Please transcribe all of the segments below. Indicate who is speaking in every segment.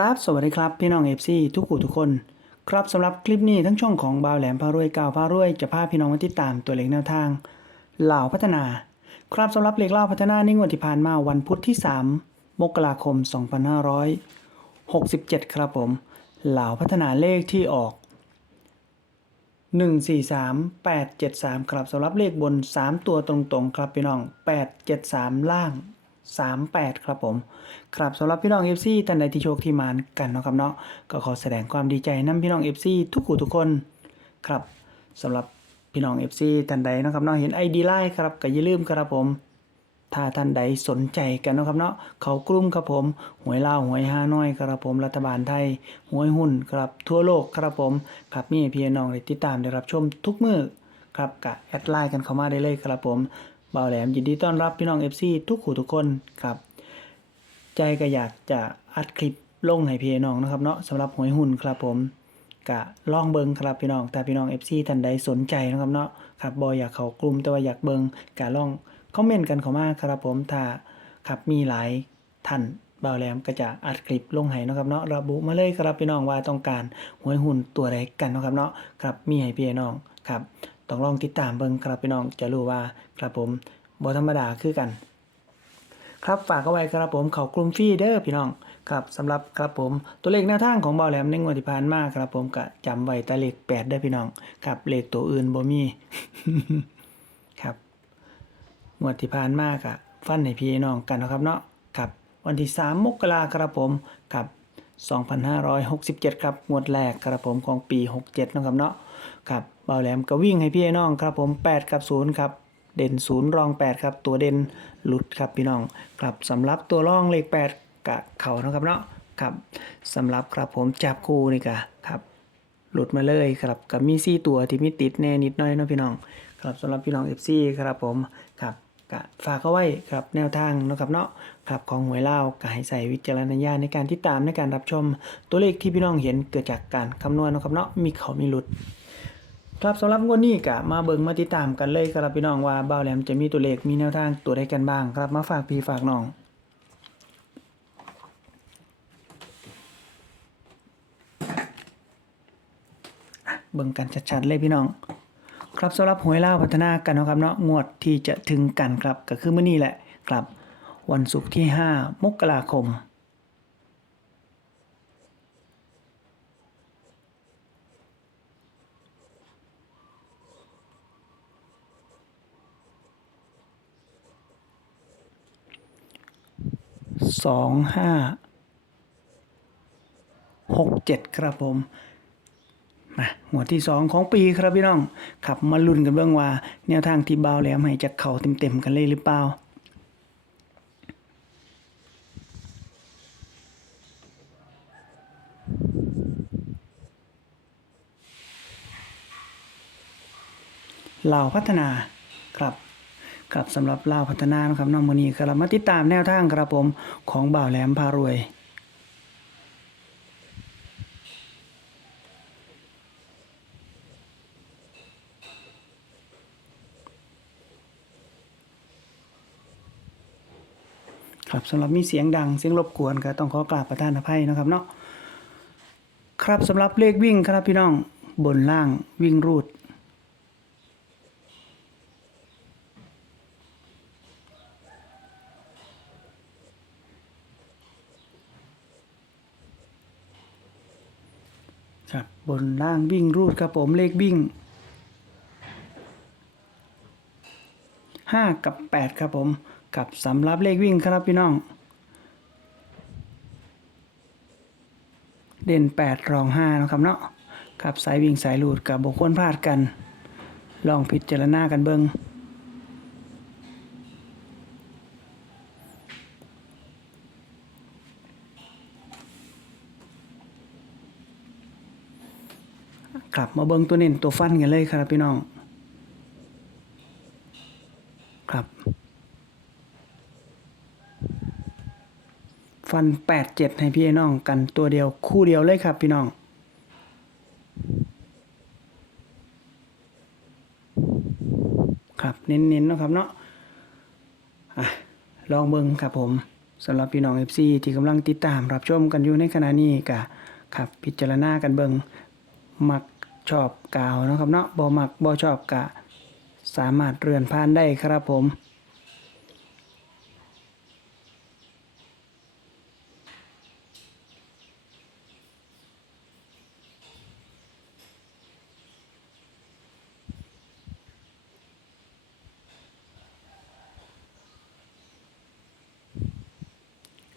Speaker 1: ครับ สวัสดีครับ พี่น้องเอฟซีทุกผู้ทุกคน ครับสำหรับคลิปนี้ทั้งช่องของบาวแหลมพารวยกาวพารวย จะพาพี่น้องมาติดตามตัวเลขแนวทางเหล่าพัฒนา ครับสำหรับเลขเหล่าพัฒนาในงวดที่ผ่านมาวันพุธที่ 3 มกราคม 2567 ครับผมเหล่าพัฒนาเลขที่ออก 143873 ครับสำหรับเลขบน 3 ตัวตรงๆ ครับพี่น้อง 873 ล่าง 38 ครับผมครับสำหรับพี่น้อง FC ท่านใดที่โชคที่มานกันเนาะครับเนาะก็ขอแสดงความดีใจนํพี่น้อง FC ทุกผู้ทุกคนครับสำหรับพี่น้อง FC ท่านใดนะครับเนาะเห็น ID ไลน์ครับก็อย่าลืมครับผม ถ้าท่านใดสนใจกันนะครับเนาะเขากลุ่มครับผมหวยเล่าหวยฮาน้อยครับผมรัฐบาลไทยหวยหุ้นครับทั่วโลกครับผมครับมีพี่น้องได้ติดตามได้รับชมทุกมือครับกะแอดไลน์กันเข้ามาได้เลยครับผม บ่าวแหลมยินดีต้อนรับพี่น้อง FC ทุกผู้ทุกคนครับ ใจก็อยากจะอัดคลิปลงให้พี่น้องนะครับเนาะสำหรับหวยหุ้นครับผมกะลองเบิงครับพี่น้องแต่พี่น้อง FC ท่านใดสนใจนะครับเนาะครับบอยอยากเขากลุ่มแต่ว่าอยากเบิงกะลองคอมเมนต์กันเข้ามาครับผมถ้าครับมีหลายท่านบ่าวแหลมก็จะอัดคลิปลงให้นะครับเนาะระบุมาเลยครับพี่น้องว่าต้องการหวยหุ้นตัวใดกันนะครับเนาะครับมีให้พี่น้องครับ ต้องลองติดตามเบิงครับพี่น้องจะรู้ว่าครับผมบ่ธรรมดาคือกัน ครับฝากเอาไว้ครับผมเขากลุ่มฟรีเด้อพี่น้องครับสำหรับครับผมตัวเลขแนวทางของเบาแหลมในงวดที่ผ่านมาครับผมก็จำไว้แต่เลข8ได้พี่น้องครับเลขตัวอื่นบ่มีครับงวดที่ผ่านมาก็ฟันให้พี่น้องกันนะครับเนาะครับวันที่ 3 มกราครับผมครับ 2567 ครับงวดแรกครับผมของปี 67เนะครับเนาะ ครับเบาแหลมก็วิ่งให้พี่น้องครับผม 8 กับ 0 ครับ เด่นศูนย์รอง 8 ครับ ตัวเด่นหลุดครับพี่น้องครับสำหรับตัวรองเลข 8กะเข่านะครับเนาะครับสำหรับครับผมจับคู่นี่กะครับหลุดมาเลยครับกับมีซี่ตัวที่มีติดแน่นิดน้อยเนาะพี่น้อง ครับสำหรับพี่น้อง FC ครับผมครับกะฝากเอาไว้ครับแนวทางนะครับเนาะครับของหวยเล่าก็ให้ใส่วิจารณญาณในการที่ตามในการรับชมตัวเลขที่พี่น้องเห็นเกิดจากการคำนวณนะครับเนาะมีเขามีหลุด ครับสำหรับงวดนี้ก็มาเบิ่งมาติดตามกันเลยครับพี่น้องว่าบ่าวแหลมจะมีตัวเลขมีแนวทางตัวใดกันบ้างครับมาฝากพี่ฝากน้องเบิ่งกันชัดๆเลยพี่น้อง ครับสำหรับหวยล่าวพัฒนากันนะครับเนาะงวดที่จะถึงกันครับก็คือมื้อนี้แหละครับ วันศุกร์ที่ 5 มกราคม สองห้าหกเจ็ดครับผมมาหัวดที่สองของปีครับพี่น้องขับมาลุ้นกันเบื้องว่า แนวทางที่เบาแหลมให้จะเข่าเต็มๆกันเลยหรือเปล่าลาพัฒนาครับ ครับสำหรับลาวพัฒนานะครับน้องมนีครับมาติดตามแนวทางครับผมของบ่าวแหลมพารวยครับสำหรับมีเสียงดังเสียงรบกวนก็ต้องขอกราบประทานอภัยนะครับเนาะครับสำหรับเลขวิ่งครับพี่น้องบนล่างวิ่งรูด ครับบนล่างวิ่งรูดครับผมเลขวิ่งห้ากับแปดครับผมกับสำหรับเลขวิ่งครับพี่น้อง เด่นแปดรองห้านะครับเนาะครับสายวิ่งสายรูดกับบุคคลพลาดกัน ลองพิจารณากันเบิง ครับมาเบิงตัวเน้นตัวฟันกันเลยครับพี่น้อง ครับ ฟันแปดเจ็ดให้พี่น้องกันตัวเดียวคู่เดียวเลยครับพี่น้องครับเน้นๆเนะครับเนาะอะลองเบิ่งครับผมสำหรับพี่น้อง FC ที่กำลังติดตามรับชมกันอยู่ในขณะนี้ก็ครับพิจารณากันเบิงมัก ชอบกาวนะครับเนาะบ่มักบ่ชอบกะ สามารถเรือนผ่านได้ครับผม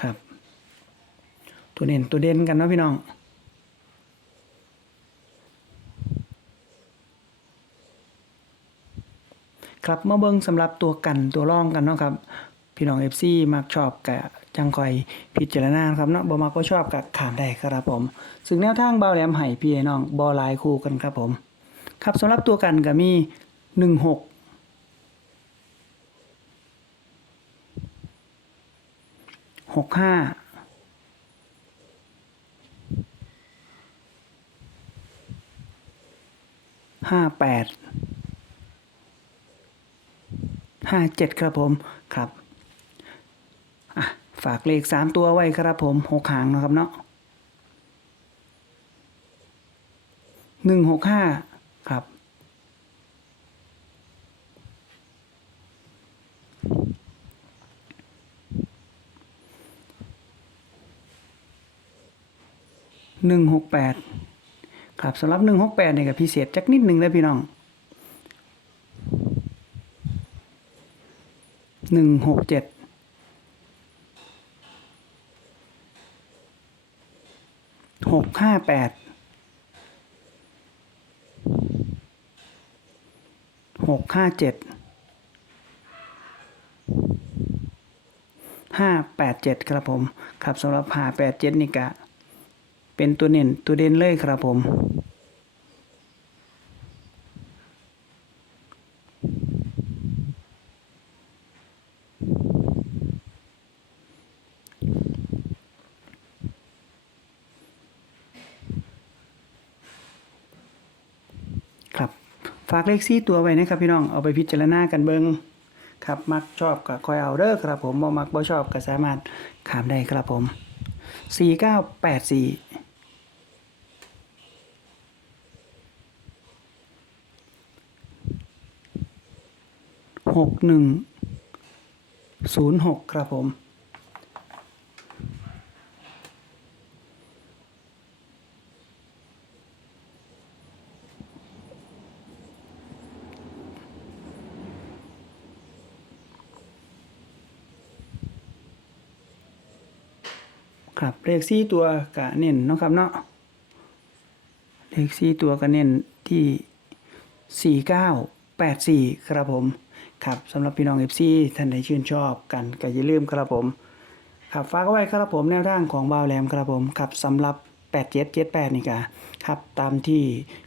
Speaker 1: ครับ ตัวเด่นตัวเด่นกันนะพี่น้อง ครับมาเบิ่งสำหรับตัวกันตัวร่องกันเนาะครับพี่น้อง FC มักชอบกะจังคอยพิจารณาครับเนาะบ่มักก็ชอบกะขามได้ครับผมซึ่งแนวทางเบาแหลมให้พี่น้องบ่หลายคู่กันครับผม ครับสำหรับตัวกันก็มี16หกห้าห้าแปด ห้าเจ็ดครับผมครับฝากเลขสามตัวไว้ครับผมหกหางนะครับเนาะหนึ่งหกห้าครับหนึ่งหกแปดครับสำหรับหนึ่งหกแปดเนี่ยกับพิเศษจักนิดหนึ่งเลยพี่น้อง หนึ่งหกเจ็ดหกห้าแปดหกห้าเจ็ดห้าแปดเจ็ดครับผม ครับสำหรับห้าแปดเจ็ดนี่กะ เป็นตัวเน่นตัวเด่นเลยครับผม ครับ ฝากเลขซี่ตัวไว้นะครับพี่น้องเอาไปพิจารณากันเบิงครับมักชอบกับคอยเอาเด้อครับผมบ่มักบ่ชอบก็สามารถขามได้ครับผมสี่เก้าแปดสี่หกหนึ่งศูนย์หกครับผม ครับเลขสี่ตัวกะเน้นนะครับเนาะเลขสี่ตัวกะเน้นที่สี่เก้าแปดสี่ครับผมครับสำหรับพี่น้องเอฟซีท่านใดชื่นชอบกันก็อย่าลืมครับผมครับฝากไว้ครับผมแนวทางของบาวแหลมครับผมครับสำหรับ8778นี่กะครับตามที่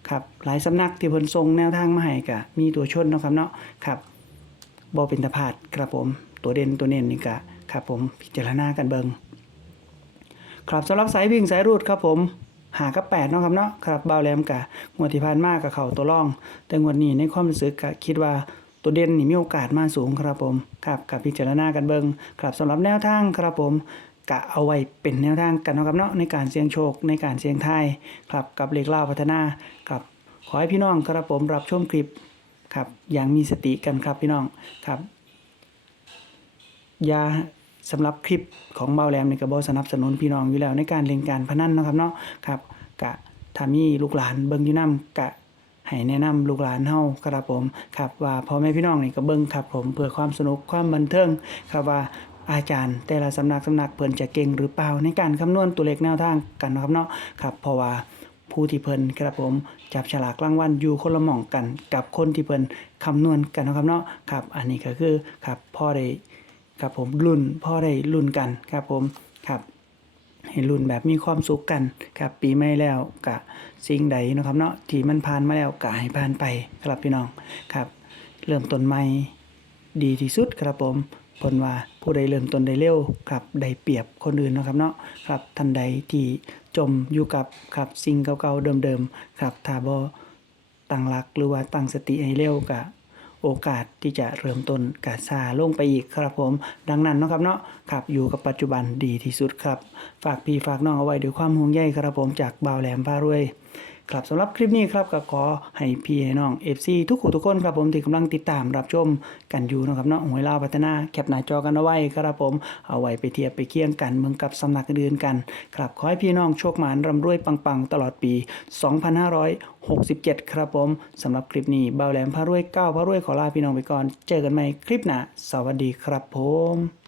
Speaker 1: ครับหลายสำนักที่เพิ่นส่งแนวทางมาให้กะมีตัวชนเนาะครับเนาะครับบ่เป็นตาพาดครับผมตัวเด่นตัวเน้นนี่กะครับผมพิจารณากันเบิง ครับสำหรับสายวิ่งสายรูดครับผมหากับแปดเนาะครับเนาะครับเบาแหลมกะงวดที่ผ่านมากกับเข่าตัวร่อง แต่งวดนี้ในความรู้สึกกะคิดว่าตัวเด่นนี่มีโอกาสมาสูงครับผมครับกับพิจารณากันเบิงครับสำหรับแนวทางครับผมกะเอาไว้เป็นแนวทางกันนะครับเนาะในการเสี่ยงโชคในการเสี่ยงทายครับกับเลขเล่าพัฒนาครับขอให้พี่น้องครับผมรับชมคลิปครับอย่างมีสติกันครับพี่น้องครับยา สำหรับคลิปของเบาแรมในกระบอกสนับสนุนพี่น้องอยู่แล้วในการเล่นการพนันนะครับเนาะครับกะถ้ามีลูกหลานเบิ่งอยู่นํกะให้แนะนำลูกหลานเฮาครับผมครับว่าพ่อแม่พี่น้องนี่ก็เบิ่งครับผมเพื่อความสนุกความบันเทิงครับว่าอาจารย์ แต่ละสำนักสำนักเพิ่นจะเก่งหรือเปล่าในการคำนวณตัวเลขแนวทางกันนะครับเนาะครับเพราะว่าผู้ที่เพิ่นครับผมจับฉลากรางวัลอยู่คนละหม่องกัน กับคนที่เพิ่นคำนวณกันนะครับเนาะครับ อันนี้ก็คือครับพ่อได้ ครับผมรุ่นพ่อได้รุ่นกันครับผมครับให้รุ่นแบบมีความสุขกันครับปีใหม่แล้วกะสิ่งใดนะครับเนาะที่มันผ่านมาแล้วกะให้ผ่านไปครับพี่น้องครับ เริ่มต้นใหม่ดีที่สุดครับผมผลว่าผู้ใดเริ่มต้นได้เร็วครับได้เปรียบคนอื่นนะครับเนาะครับท่านใดที่จมอยู่กับครับสิ่งเก่าๆเดิมๆครับถ้าบ่ตั้งหลักหรือว่าตั้งสติให้เร็วกะ โอกาสที่จะเริ่มต้นกาซาลงไปอีกครับผม ดังนั้นนะครับเนาะขับอยู่กับปัจจุบันดีที่สุดครับ ฝากพี่ฝากน้องเอาไว้ด้วยความห่วงใยครับผมจากบ่าวแหลมพารวย ครับสำหรับคลิปนี้ครับก็ขอให้พี่ให้น้อง FC ทุกคนทุกคนครับผมที่กำลังติดตามรับชมกันอยู่นะครับเนาะหวยลาวพัฒนาแคปหน้าจอกันเอาไว้ครับผมเอาไว้ไปเทียบไปเคียงกันเมืองกับสำนักอื่นกันครับขอให้พี่น้องโชคหมานร่ำรวยปังๆ ตลอดปี 2567 ครับผมสำหรับคลิปนี้เบาแหลมพารวยก้าวพารวยขอลาพี่น้องไปก่อน เจอกันใหม่คลิปหน้าสวัสดีครับผม